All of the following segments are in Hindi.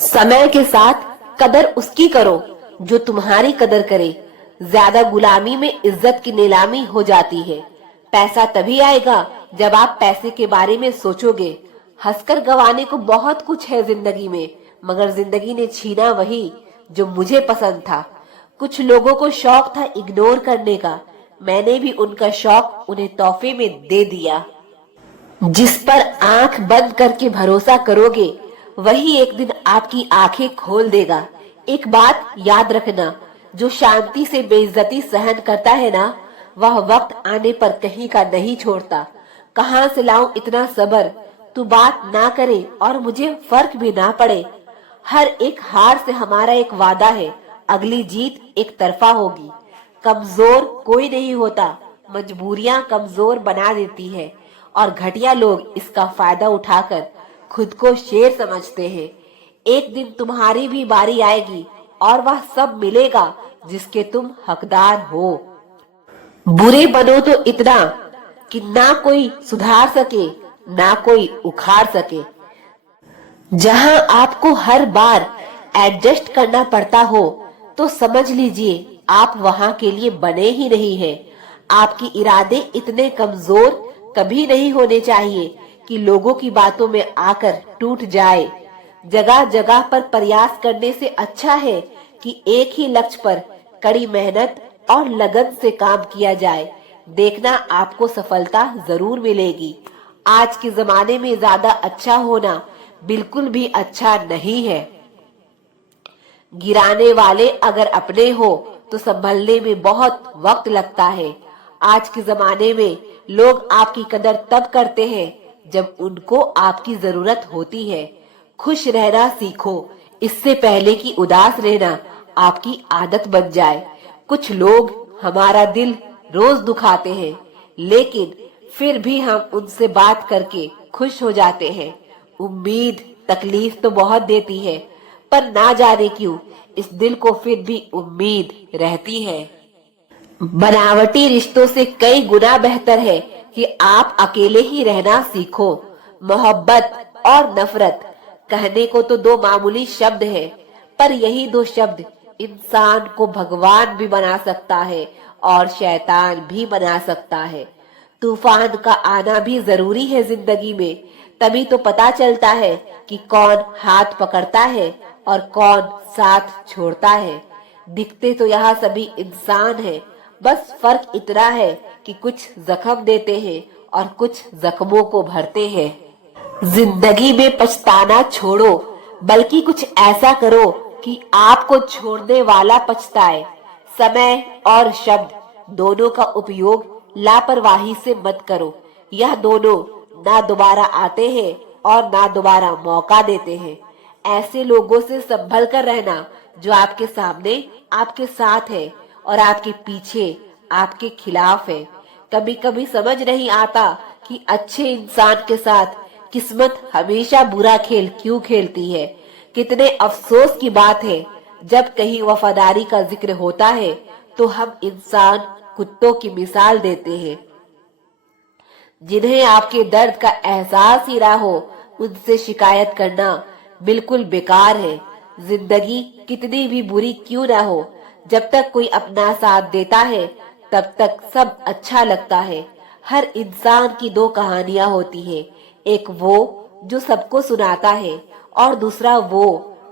समय के साथ कदर उसकी करो जो तुम्हारी कदर करे। ज्यादा गुलामी में इज्जत की नीलामी हो जाती है। पैसा तभी आएगा जब आप पैसे के बारे में सोचोगे। हंसकर गंवाने को बहुत कुछ है जिंदगी में, मगर जिंदगी ने छीना वही जो मुझे पसंद था। कुछ लोगों को शौक था इग्नोर करने का, मैंने भी उनका शौक उन्हें तोहफे में दे दिया। जिस पर आंख बंद करके भरोसा करोगे वही एक दिन आपकी आंखें खोल देगा। एक बात याद रखना, जो शांति से बेइज्जती सहन करता है ना, वह वक्त आने पर कहीं का नहीं छोड़ता। कहां से लाऊं इतना सब्र, तू बात ना करे और मुझे फर्क भी ना पड़े। हर एक हार से हमारा एक वादा है, अगली जीत एक तरफा होगी। कमजोर कोई नहीं होता, मजबूरियां कमजोर बना देती है और घटिया लोग इसका फायदा उठाकर खुद को शेर समझते हैं। एक दिन तुम्हारी भी बारी आएगी और वह सब मिलेगा जिसके तुम हकदार हो। बुरे बनो तो इतना कि ना कोई सुधार सके ना कोई उखाड़ सके। जहां आपको हर बार एडजस्ट करना पड़ता हो तो समझ लीजिए आप वहां के लिए बने ही नहीं हैं। आपके इरादे इतने कमजोर कभी नहीं होने चाहिए कि लोगों की बातों में आकर टूट जाए। जगह जगह पर प्रयास करने से अच्छा है कि एक ही लक्ष्य पर कड़ी मेहनत और लगन से काम किया जाए। देखना आपको सफलता जरूर मिलेगी। आज के जमाने में ज्यादा अच्छा होना बिल्कुल भी अच्छा नहीं है। गिराने वाले अगर अपने हो तो संभलने में बहुत वक्त लगता है। आज के जमाने में लोग आपकी कदर तब करते हैं जब उनको आपकी जरूरत होती है। खुश रहना सीखो, इससे पहले कि उदास रहना आपकी आदत बन जाए। कुछ लोग हमारा दिल रोज दुखाते हैं, लेकिन फिर भी हम उनसे बात करके खुश हो जाते हैं। उम्मीद तकलीफ तो बहुत देती है, पर ना जाने क्यों इस दिल को फिर भी उम्मीद रहती है। बनावटी रिश्तों से कई गुना बेहतर है कि आप अकेले ही रहना सीखो। मोहब्बत और नफरत कहने को तो दो मामूली शब्द हैं, पर यही दो शब्द इंसान को भगवान भी बना सकता है और शैतान भी बना सकता है। तूफान का आना भी जरूरी है जिंदगी में, तभी तो पता चलता है कि कौन हाथ पकड़ता है और कौन साथ छोड़ता है। दिखते तो यहाँ सभी इंसान हैं, बस फर्क इतना है कि कुछ जख्म देते हैं और कुछ जख्मों को भरते हैं। जिंदगी में पछताना छोड़ो, बल्कि कुछ ऐसा करो कि आपको छोड़ने वाला पछताए। समय और शब्द दोनों का उपयोग लापरवाही से मत करो। यह दोनों ना दोबारा आते हैं और ना दोबारा मौका देते हैं। ऐसे लोगों से संभल कर रहना जो आपके सामने आपके साथ है और आपके पीछे आपके खिलाफ है। कभी कभी समझ नहीं आता कि अच्छे इंसान के साथ किस्मत हमेशा बुरा खेल क्यों खेलती है। कितने अफसोस की बात है, जब कहीं वफादारी का जिक्र होता है तो हम इंसान कुत्तों की मिसाल देते हैं। जिन्हें आपके दर्द का एहसास ही ना हो, उनसे शिकायत करना बिल्कुल बेकार है। जिंदगी कितनी भी बुरी क्यों ना हो, जब तक कोई अपना साथ देता है तब तक सब अच्छा लगता है। हर इंसान की दो कहानियां होती है, एक वो जो सबको सुनाता है और दूसरा वो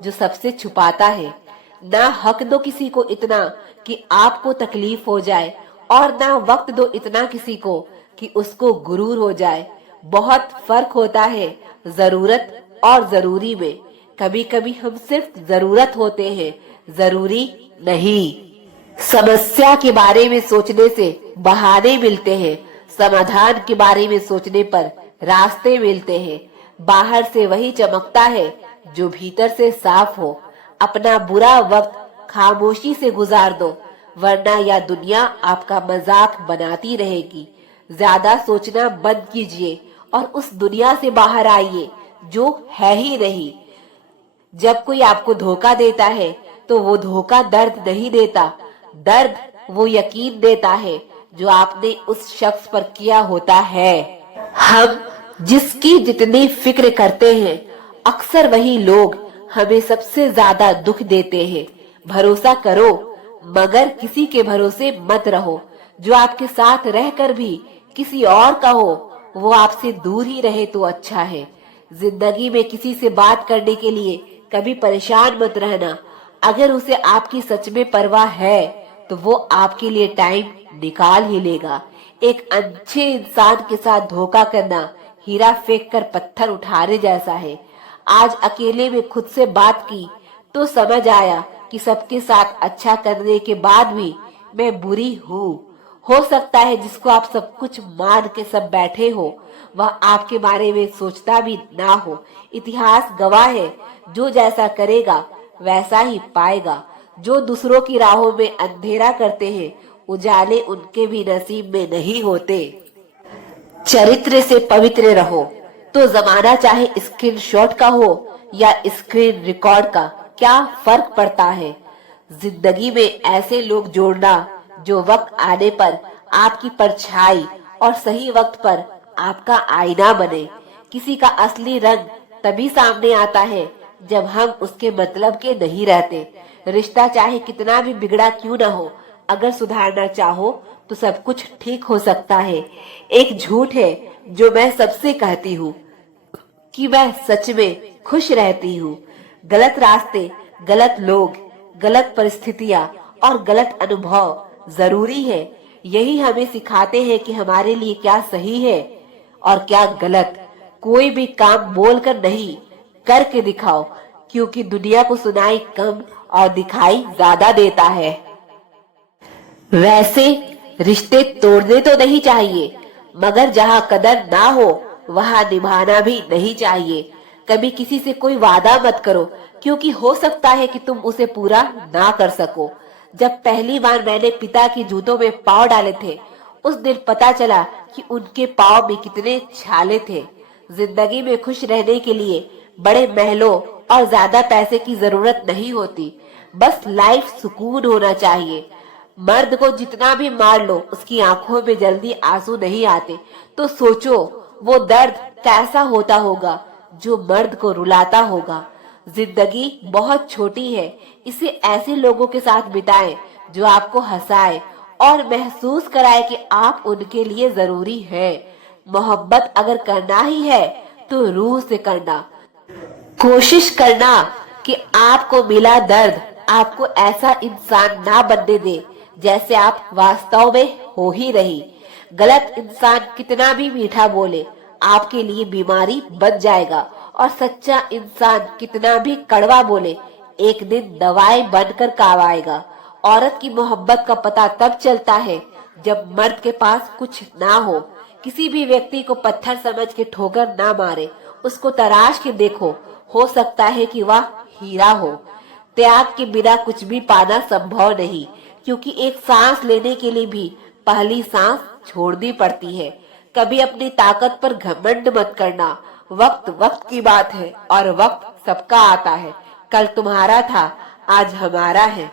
जो सबसे छुपाता है। ना हक दो किसी को इतना कि आपको तकलीफ हो जाए, और ना वक्त दो इतना किसी को कि उसको गुरूर हो जाए। बहुत फर्क होता है जरूरत और जरूरी में। कभी कभी हम सिर्फ जरूरत होते हैं, जरूरी नहीं। समस्या के बारे में सोचने से बहाने मिलते हैं, समाधान के बारे में सोचने पर रास्ते मिलते हैं। बाहर से वही चमकता है जो भीतर से साफ हो। अपना बुरा वक्त खामोशी से गुजार दो, वरना यह दुनिया आपका मजाक बनाती रहेगी। ज्यादा सोचना बंद कीजिए और उस दुनिया से बाहर आइए जो है ही नहीं। जब कोई आपको धोखा देता है तो वो धोखा दर्द नहीं देता, दर्द वो यकीन देता है जो आपने उस शख्स पर किया होता है। हम जिसकी जितनी फिक्र करते हैं, अक्सर वही लोग हमें सबसे ज्यादा दुख देते हैं। भरोसा करो, मगर किसी के भरोसे मत रहो। जो आपके साथ रहकर भी किसी और का हो, वो आपसे दूर ही रहे तो अच्छा है। जिंदगी में किसी से बात करने के लिए कभी परेशान मत रहना। अगर उसे आपकी सच में परवाह है तो वो आपके लिए टाइम निकाल ही लेगा। एक अच्छे इंसान के साथ धोखा करना हीरा फेंक कर पत्थर उठाने जैसा है। आज अकेले में खुद से बात की तो समझ आया कि सबके साथ अच्छा करने के बाद भी मैं बुरी हूँ। हो सकता है जिसको आप सब कुछ मान के सब बैठे हो, वह आपके बारे में सोचता भी ना हो। इतिहास गवाह है, जो जैसा करेगा वैसा ही पाएगा। जो दूसरों की राहों में अंधेरा करते हैं, उजाले उनके भी नसीब में नहीं होते। चरित्र से पवित्र रहो। तो जमाना चाहे स्क्रीनशॉट का हो या स्क्रीन रिकॉर्ड का, क्या फर्क पड़ता है। जिंदगी में ऐसे लोग जोड़ना जो वक्त आने पर आपकी परछाई और सही वक्त पर आपका आईना बने। किसी का असली रंग तभी सामने आता है जब हम उसके मतलब के नहीं रहते। रिश्ता चाहे कितना भी बिगड़ा क्यों न हो, अगर सुधारना चाहो तो सब कुछ ठीक हो सकता है। एक झूठ है जो मैं सबसे कहती हूँ कि मैं सच में खुश रहती हूँ। गलत रास्ते, गलत लोग, गलत परिस्थितियाँ और गलत अनुभव जरूरी है। यही हमें सिखाते हैं कि हमारे लिए क्या सही है और क्या गलत। कोई भी काम बोलकर नहीं, करके दिखाओ, क्योंकि दुनिया को सुनाई कम और दिखाई ज्यादा देता है। वैसे रिश्ते तोड़ने तो नहीं चाहिए, मगर जहाँ कदर ना हो वहाँ निभाना भी नहीं चाहिए। कभी किसी से कोई वादा मत करो, क्योंकि हो सकता है कि तुम उसे पूरा ना कर सको। जब पहली बार मैंने पिता के जूतों में पाँव डाले थे, उस दिन पता चला कि उनके पाँव में कितने छाले थे। जिंदगी में खुश रहने के लिए बड़े महलों और ज्यादा पैसे की जरूरत नहीं होती, बस लाइफ सुकून होना चाहिए। मर्द को जितना भी मार लो, उसकी आंखों में जल्दी आंसू नहीं आते। तो सोचो वो दर्द कैसा होता होगा जो मर्द को रुलाता होगा। जिंदगी बहुत छोटी है, इसे ऐसे लोगों के साथ बिताएं जो आपको हंसाए और महसूस कराए कि आप उनके लिए जरूरी है। मोहब्बत अगर करना ही है तो रूह से करना। कोशिश करना कि आपको मिला दर्द आपको ऐसा इंसान ना बनने दे जैसे आप वास्तव में हो ही रही। गलत इंसान कितना भी मीठा बोले, आपके लिए बीमारी बन जाएगा, और सच्चा इंसान कितना भी कड़वा बोले, एक दिन दवाई बनकर काम आएगा। औरत की मोहब्बत का पता तब चलता है जब मर्द के पास कुछ ना हो। किसी भी व्यक्ति को पत्थर समझ के ठोकर ना मारे, उसको तराश के देखो, हो सकता है कि वह हीरा हो। त्याग के बिना कुछ भी पाना संभव नहीं, क्योंकि एक सांस लेने के लिए भी पहली सांस छोड़नी पड़ती है। कभी अपनी ताकत पर घमंड मत करना। वक्त वक्त की बात है और वक्त सबका आता है। कल तुम्हारा था, आज हमारा है।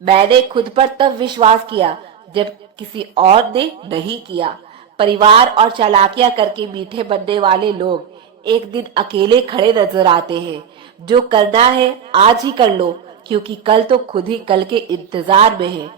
मैंने खुद पर तब विश्वास किया जब किसी और ने नहीं किया। परिवार और चालाकियां करके मीठे बनने वाले लोग एक दिन अकेले खड़े नजर आते हैं। जो करना है आज ही कर लो, क्योंकि कल तो खुद ही कल के इंतजार में है।